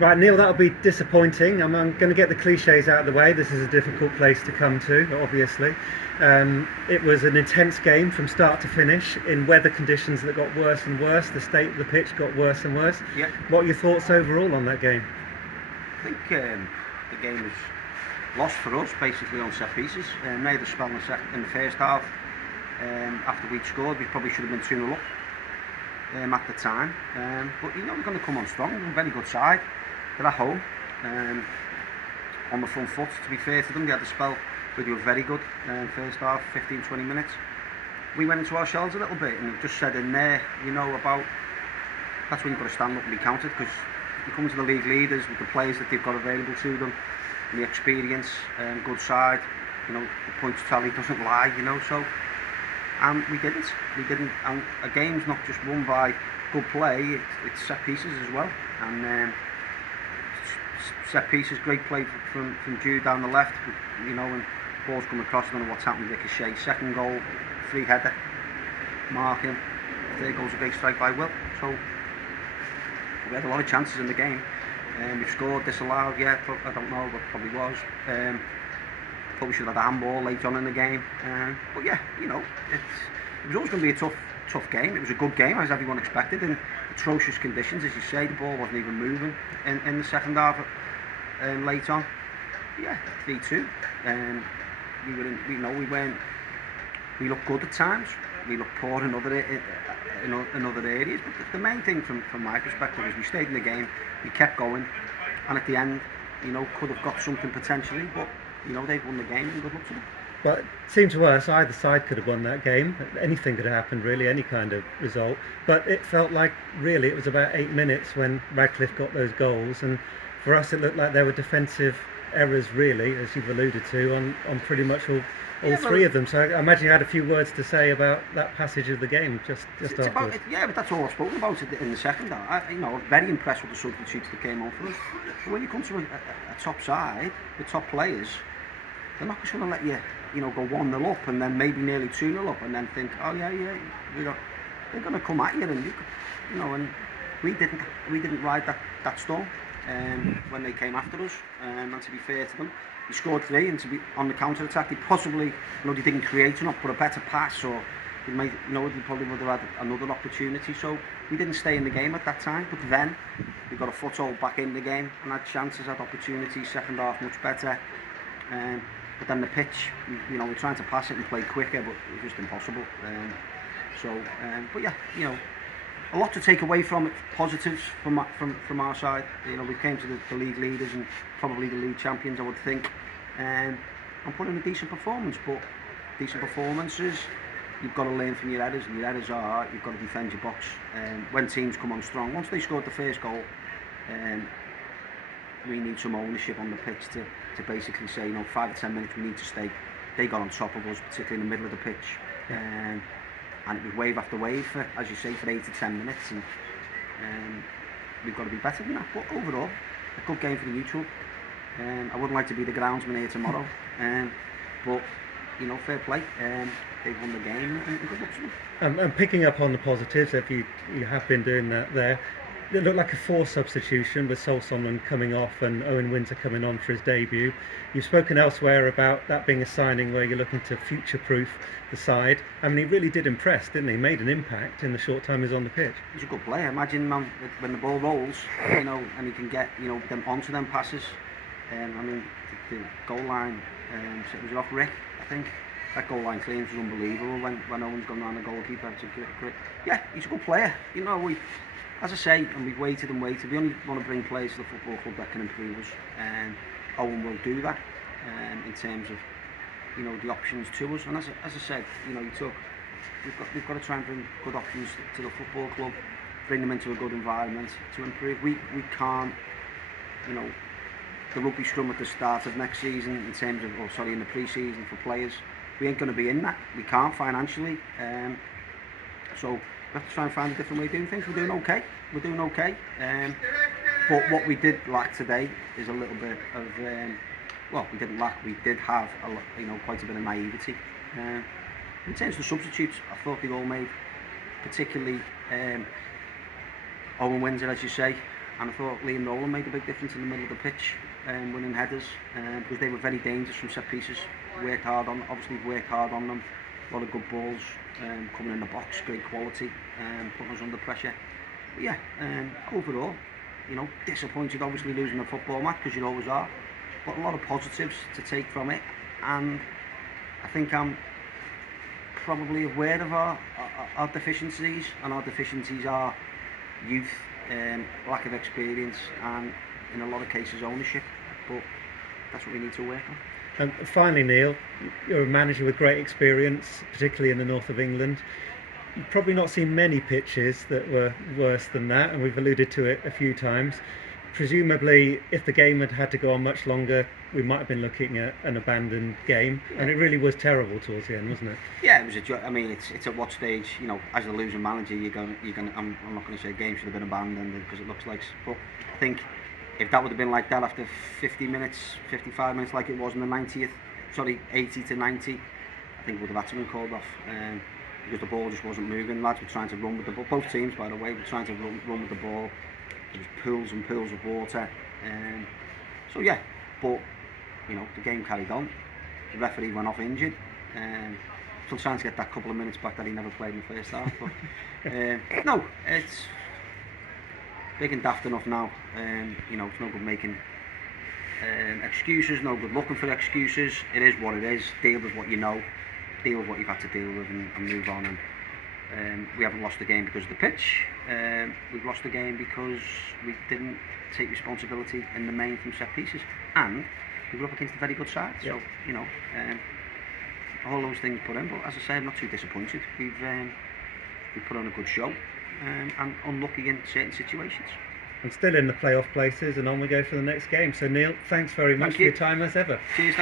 Right, Neil, that'll be disappointing. I'm going to get the cliches out of the way. This is a difficult place to come to, obviously. It was an intense game from start to finish in weather conditions that got worse and worse. The state of the pitch got worse and worse. Yeah. What are your thoughts overall on that game? I think the game was lost for us basically on set pieces. Made a spell in the first half. After we'd scored, we probably should have been 2-0 up at the time. But you know, we're going to come on strong. We're a very good side. They're at home. On the front foot, to be fair to them, they had a spell where they were very good. First half, 15-20 minutes. We went into our shells a little bit and just said in there, you know, about that's when you've got to stand up and be counted, because you come to the league leaders with the players that they've got available to them, and the experience, good side, you know, the points tally doesn't lie, you know, so, and we didn't, and a game's not just won by good play, it's set pieces as well, and set pieces, great play from Jude down the left, you know, and ball's come across, I don't know what's happened with Ricochet, second goal, free header, marking, third goal's a great strike by Will, so we had a lot of chances in the game. We've scored, disallowed, yeah, I don't know, but probably was. Probably should have had a handball late on in the game. But yeah, you know, it was always going to be a tough game. It was a good game, as everyone expected, in atrocious conditions, as you say. The ball wasn't even moving in the second half. Late on, yeah, 3-2. We were, we looked good at times. We looked poor in other areas. But the main thing from my perspective is we stayed in the game. We kept going, and at the end, you know, could have got something potentially. But you know, they've won the game, and good luck to them. But it seemed to us either side could have won that game. Anything could have happened, really, any kind of result. But it felt like, really, it was about 8 minutes when Radcliffe got those goals. And for us, it looked like there were defensive errors, really, as you've alluded to, on pretty much all three of them. So I imagine you had a few words to say about that passage of the game just afterwards. Yeah, but that's all I've spoken about it in the second half. You know, I'm very impressed with the substitutes that came on for us. But when you come to a top side, the top players, they're not just going to let you, you know, go 1-0 up and then maybe nearly 2-0 up and then think, oh yeah, you know, they're going to come at you, and you know, and we didn't ride that storm when they came after us. And to be fair to them, he scored 3, and to be on the counter attack, they possibly, you know, they didn't create enough, but a better pass, or they might, you know, they probably would have had another opportunity. So we didn't stay in the game at that time. But then we got a foothold back in the game and had chances, had opportunities. Second half much better. But then the pitch, you know, we're trying to pass it and play quicker, but it's just impossible. But yeah, you know, a lot to take away from it, positives from our side. You know, we came to the league leaders and probably the league champions, I would think, and put in a decent performance. But decent performances, you've got to learn from your errors, and your errors are you've got to defend your box. When teams come on strong, once they scored the first goal, we need some ownership on the pitch to basically say, you know, 5 to 10 minutes we need to stay. They got on top of us, particularly in the middle of the pitch. And it was wave after wave for, as you say, for 8 to 10 minutes, and we've got to be better than that. But overall, a good game for the neutral. I wouldn't like to be the groundsman here tomorrow, but you know, fair play. They've won the game, and good luck to them. And picking up on the positives, if you have been doing that there, it looked like a forced substitution with Solomon coming off and Owen Winter coming on for his debut. You've spoken elsewhere about that being a signing where you're looking to future-proof the side. I mean, he really did impress, didn't he? Made an impact in the short time he was on the pitch. He's a good player. Imagine, man, when the ball rolls, you know, and he can get, you know, them onto them passes. I mean, the goal line, it was off Rick, I think. That goal line clearance was unbelievable when Owen's gone around the goalkeeper. Yeah, he's a good player. You know, as I say, and we've waited and waited. We only want to bring players to the football club that can improve us, and Owen will do that in terms of, you know, the options to us. And as I said, you know, we've got to try and bring good options to the football club, bring them into a good environment to improve. We can't, you know, the rugby scrum at the start of next season in terms of, in the pre-season for players, we ain't going to be in that. We can't financially, so we have to try and find a different way of doing things. We're doing okay. But what we did lack today is a little bit of, we didn't lack. We did have quite a bit of naivety. In terms of the substitutes, I thought they all made, particularly Owen Windsor, as you say. and I thought Liam Nolan made a big difference in the middle of the pitch, winning headers, because they were very dangerous from set pieces. Worked hard on them. A lot of good balls coming in the box, great quality, putting us under pressure. But yeah, overall, disappointed obviously losing the football match, because you always are, but a lot of positives to take from it, and I think I'm probably aware of our deficiencies, and our deficiencies are youth, lack of experience, and in a lot of cases ownership, but that's what we need to work on. And finally, Neil, you're a manager with great experience, particularly in the north of England. You've probably not seen many pitches that were worse than that, and we've alluded to it a few times. Presumably, if the game had to go on much longer, we might have been looking at an abandoned game, and it really was terrible towards the end, wasn't it? Yeah, it was a. I mean, it's at what stage, as a losing manager, you're going. I'm not going to say a game should have been abandoned, because it looks like. But I think if that would have been like that after 50 minutes, 55 minutes, like it was in the 80 to 90, I think it would have had to been called off, because the ball just wasn't moving. Lads were trying to run with the ball. Both teams, by the way, were trying to run with the ball. There was pools and pools of water. So yeah, but the game carried on. The referee went off injured. Still trying to get that couple of minutes back that he never played in the first half. But no, it's big and daft enough now. It's no good making excuses, no good looking for excuses. It is what it is. Deal with what you know. Deal with what you've had to deal with, and move on. And we haven't lost the game because of the pitch. We've lost the game because we didn't take responsibility in the main from set pieces, and we were up against a very good side. So all those things put in. But as I say, I'm not too disappointed. We've put on a good show, and unlucky in certain situations. And still in the playoff places, and on we go for the next game. So Neil, thanks very much for your time as ever. Cheers.